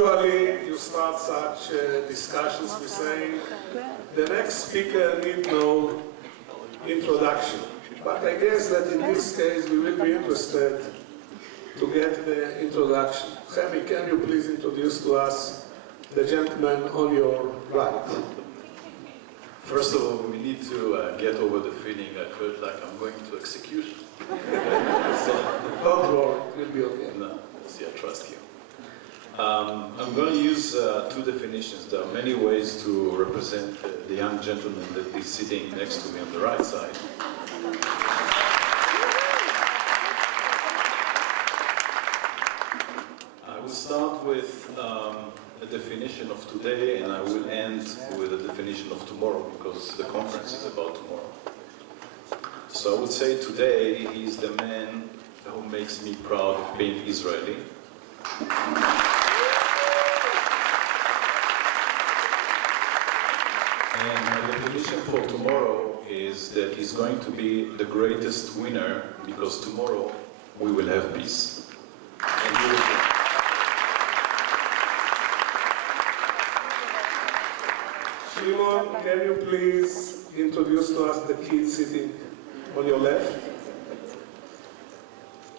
Usually you start such discussions with saying the next speaker need no introduction. But I guess that in this case we will be interested to get the introduction. Chemi, can you please introduce to us the gentleman on your right? First of all, we need to get over the feeling I felt like I'm going to execution. Don't worry, it will be okay. No, see, I trust you. I'm going to use two definitions. There are many ways to represent the young gentleman that is sitting next to me on the right side. I will start with a definition of today, and I will end with a definition of tomorrow, because the conference is about tomorrow. So I would say today he's the man who makes me proud of being Israeli. And my definition for tomorrow is that he's going to be the greatest winner, because tomorrow we will have peace. And he will Shimon, can you please introduce to us the kid sitting on your left?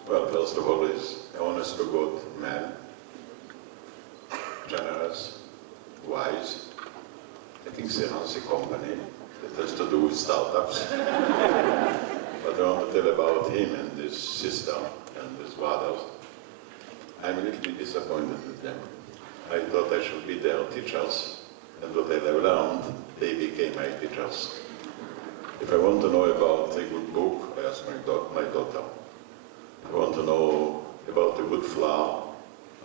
Well, first of all, he's an honest to God man, generous, wise. I think he runs a company that has to do with startups. But I want to tell about him and his sister and his brothers. I'm a little bit disappointed with them. I thought I should be their teachers, and what I have learned, they became my teachers. If I want to know about a good book, I ask my daughter. If I want to know about a good flower,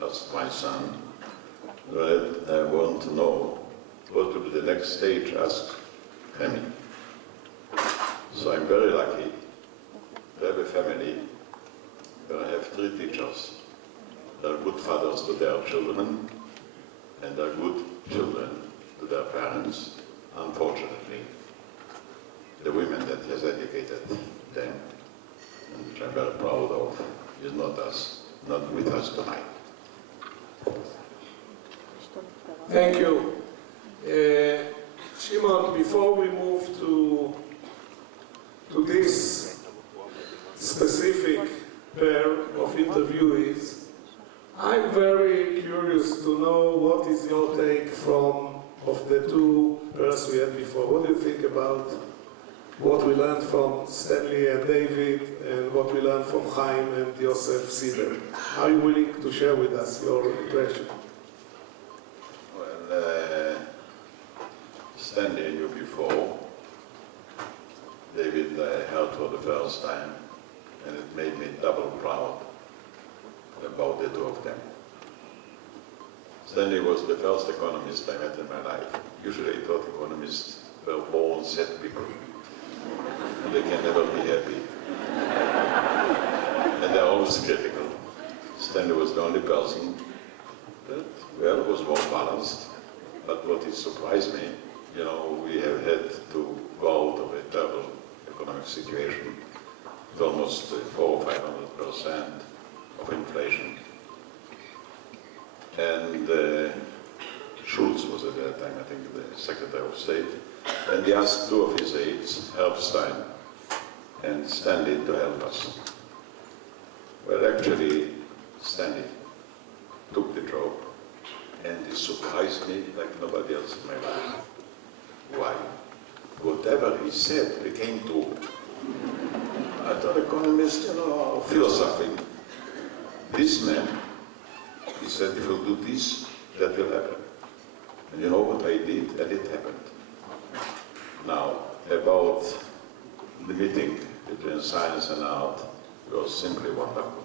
ask my son. I want to know what will be the next stage, ask Chemi. So I'm very lucky to have a family where I have 3 teachers. They are good fathers to their children, and they are good children to their parents. Unfortunately, the women that has educated them, and which I'm very proud of, is not with us tonight. Thank you. Shimon, before we move to this specific pair of interviewees, I'm very curious to know what is your take of the 2 pairs we had before. What do you think about what we learned from Stanley and David, and what we learned from Chaim and Yosef Sider? Are you willing to share with us your impression? Well, Stanley knew before. David I heard for the first time, and it made me double proud about the 2 of them. Stanley was the first economist I met in my life. Usually I thought economists were born sad people. And they can never be happy. And they're always critical. Stanley was the only person that, well, was more balanced. But what it surprised me, you know, we have had to go out of a terrible economic situation with almost 400 or 500% of inflation. And Schulz was at that time, I think, the Secretary of State. And he asked 2 of his aides, Herbstein and Stanley, to help us. Well, actually, Stanley took the job, and he surprised me like nobody else in my life. Why? Whatever he said became true. I thought economists, you know, philosophy. This man, he said, if you do this, that will happen. And you know what I did? And it happened. Now, about the meeting between science and art, it was simply wonderful.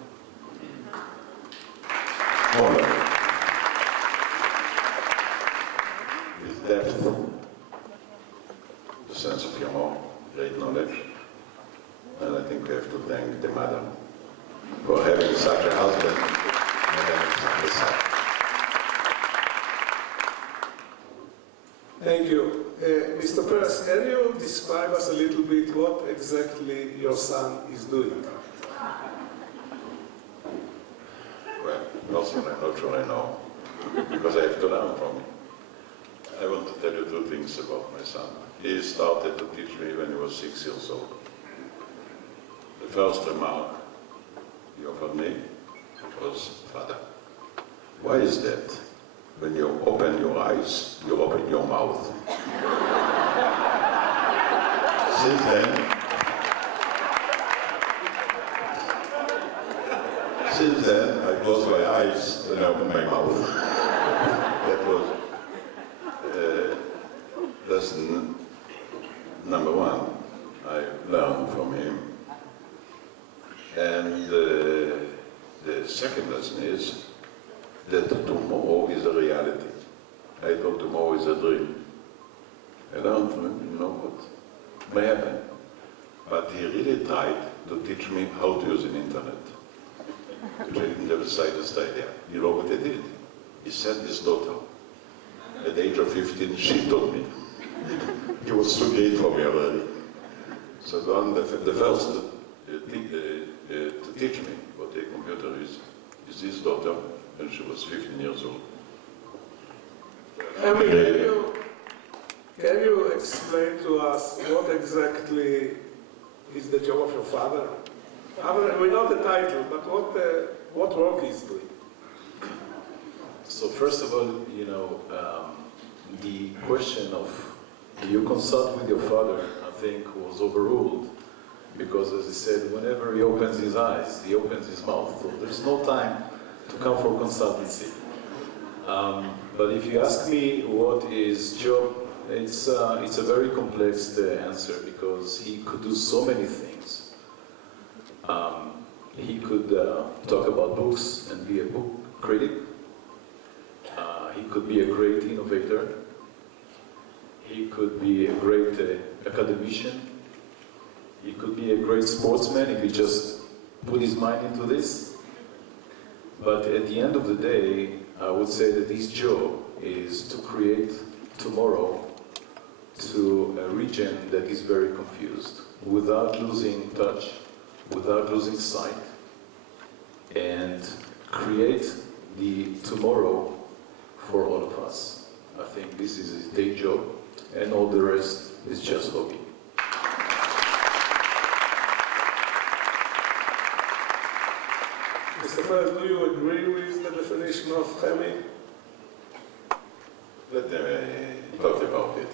Wonderful. With depth, the sense of humor, great knowledge. And I think we have to thank the mother for having such a husband and having such a son. Thank you. Mr. Peres, can you describe us a little bit what exactly your son is doing? Well, also I'm not sure I know. because I have to learn from him. I want to tell you two things about my son. He started to teach me when he was 6 years old. The first remark he offered me was, "Father, why is that? When you open your eyes, you open your mouth." Since then, I close my eyes and I open my mouth. That was lesson number one I learned from him. And the second lesson is that tomorrow is a reality. I thought tomorrow is a dream. I learned from him, you know what may happen. But he really tried to teach me how to use an internet, which I didn't have the slightest idea. You know what he did? He sent his daughter. At the age of 15, she taught me. He was too great for me already. So the first to teach me what a computer is his daughter, when she was 15 years old. Can you explain to us what exactly is the job of your father? We know the title, but what work he's doing? So first of all, you know, the question of do you consult with your father, I think, was overruled. Because as he said, whenever he opens his eyes, he opens his mouth. So there's no time to come for consultancy. But if you ask me what his job, it's a very complex answer because he could do so many things. He could talk about books and be a book critic. He could be a great innovator. He could be a great academician. He could be a great sportsman if he just put his mind into this. But at the end of the day, I would say that his job is to create tomorrow to a region that is very confused, without losing touch, without losing sight, and create the tomorrow for all of us. I think this is his day job, and all the rest is just hobby. Mr. President, do you agree with the definition of Chemi? Let me talk about it.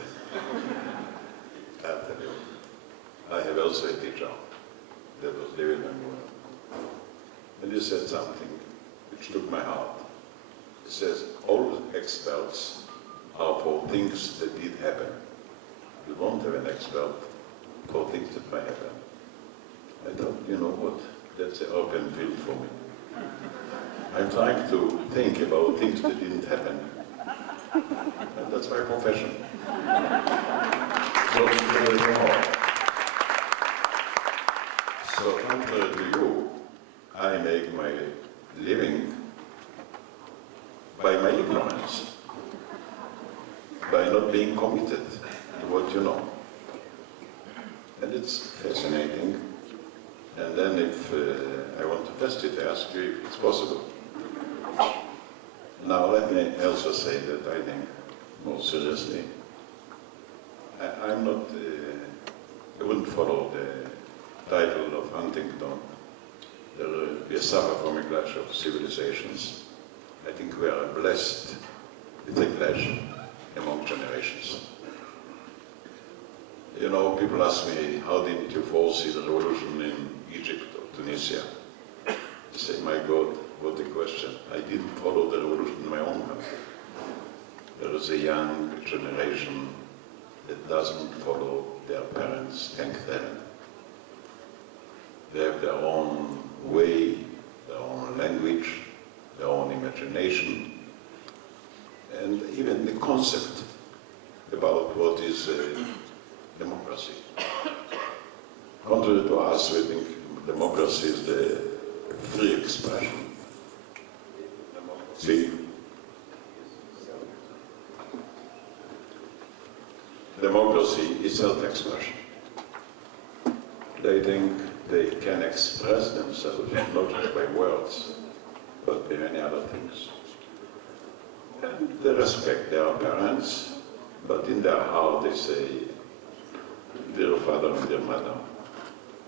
I'll tell you. I have also a teacher that was living in Angola. And he said something which took my heart. He says, all experts are for things that did happen. You won't have an expert for things that might happen. I thought, you know what, that's an open field for me. I'm trying to think about things that didn't happen. And that's my profession. So contrary to you, I make my living by my ignorance, by not being committed to what you know. And it's fascinating. And then if I want to test it, I ask you if it's possible. Now let me also say that I think, more seriously, I'm not, I wouldn't follow the title of Huntington. We suffer from a clash of civilizations. I think we are blessed with a clash among generations. You know, people ask me, how didn't you foresee the revolution in Egypt or Tunisia? I say, my God, what a question. I didn't follow the revolution in my own country. There is a young generation that doesn't follow their parents' Denktrend. They have their own way, their own language, their own imagination, and even the concept about what is democracy. Contrary to us, we think democracy is the free expression. See? Democracy is self-expression. They think they can express themselves not just by words, but by many other things. And they respect their parents, but in their heart they say, dear father and dear mother,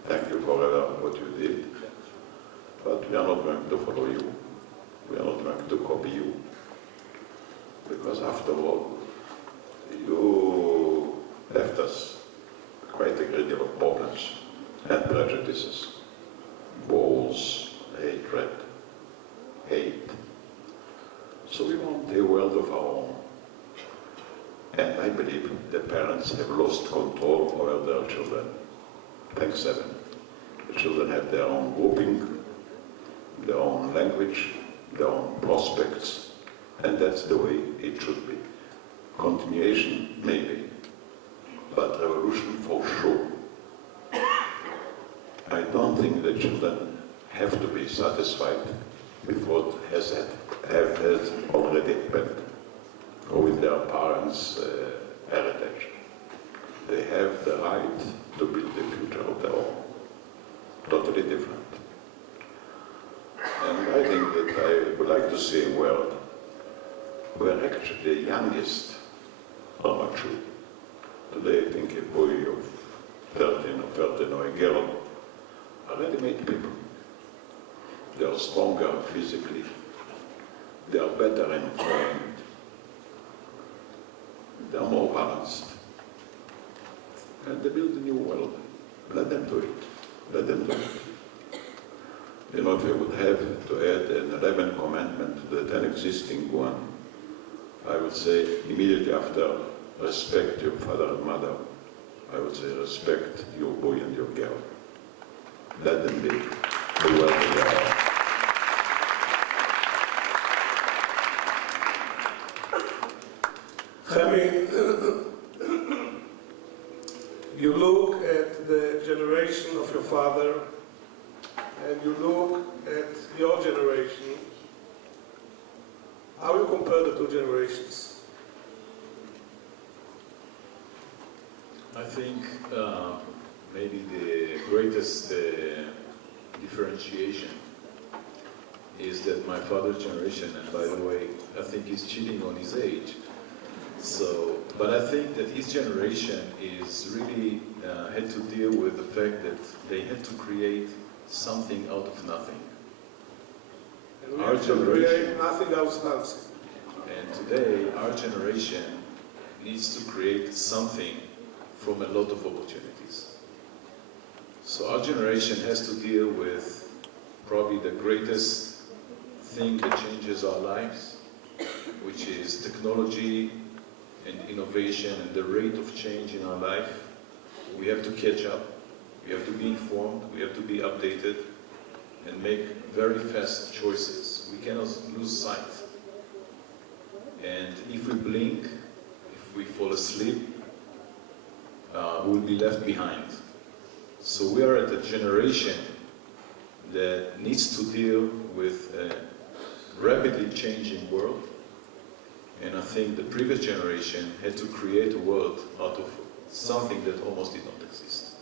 thank you for what you did, but we are not going to follow you. We are not going to copy you. Because after all, you left us quite a great deal of problems and prejudices, wars, hatred, hate. So we want a world of our own. And I believe the parents have lost control over their children. Thanks heaven. The children have their own grouping, their own language, their own prospects, and that's the way it should be. Continuation, maybe, but revolution for sure. I don't think the children have to be satisfied with what has already happened, or with their parents' heritage. They have the right to build a future of their own, totally different. And I think that I would like to see a world where actually the youngest are mature. Today I think a boy of 13 or 14 or a girl are ready-made people. They are stronger physically. They are better informed. They are more balanced. And they build a new world. Let them do it. Let them do it. You know, if I would have to add an 11th commandment to the 10 existing one, I would say immediately after, respect your father and mother. I would say respect your boy and your girl. Let them be the world they are. Chemi, you look at the generation of your father and you look at your generation. How you compare the two generations? I think maybe the greatest differentiation is that my father's generation, and by the way, I think he's cheating on his age. So, but I think that his generation is really had to deal with the fact that they had to create something out of nothing. And we Our have to create nothing else else. And today, our generation needs to create something from a lot of opportunities. So our generation has to deal with probably the greatest thing that changes our lives, which is technology and innovation and the rate of change in our life. We have to catch up, we have to be informed, we have to be updated and make very fast choices. We cannot lose sight. And if we blink, if we fall asleep, we'll be left behind. So we are at a generation that needs to deal with a rapidly changing world. And I think the previous generation had to create a world out of something that almost did not exist.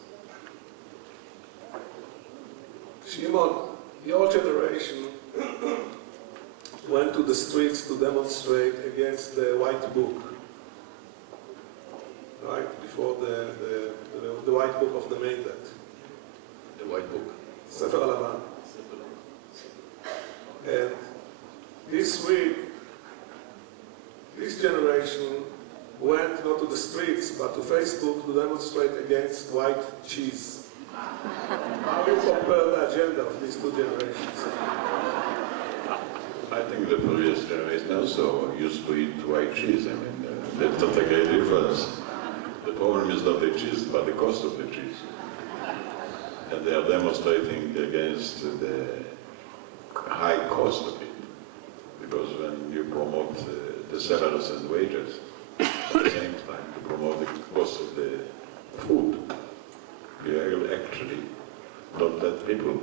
Shimon, your generation went to the streets to demonstrate against the White Book, right? Before the White Book of the Mandate. The White Book. Sefer HaLavan. And this week, this generation went not to the streets, but to Facebook to demonstrate against white cheese. How do you compare the agenda of these two generations? I think the previous generation also used to eat white cheese. I mean, that's not a great difference. The problem is not the cheese, but the cost of the cheese. And they are demonstrating against the high cost of it. Because when you promote the salaries and wages, at the same time you promote the cost of the food, you actually don't let people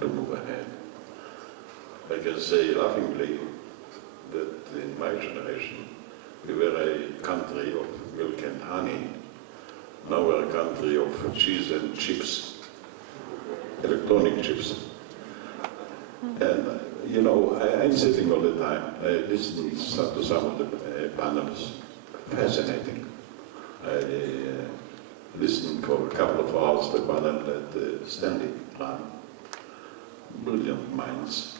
to move ahead. I can say laughingly that in my generation we were a country of milk and honey. Now we're a country of cheese and chips, electronic chips. And you know, I'm sitting all the time, listening to some of the panels. Fascinating. Listening for a couple of hours to the panel at Stanley. Brilliant minds.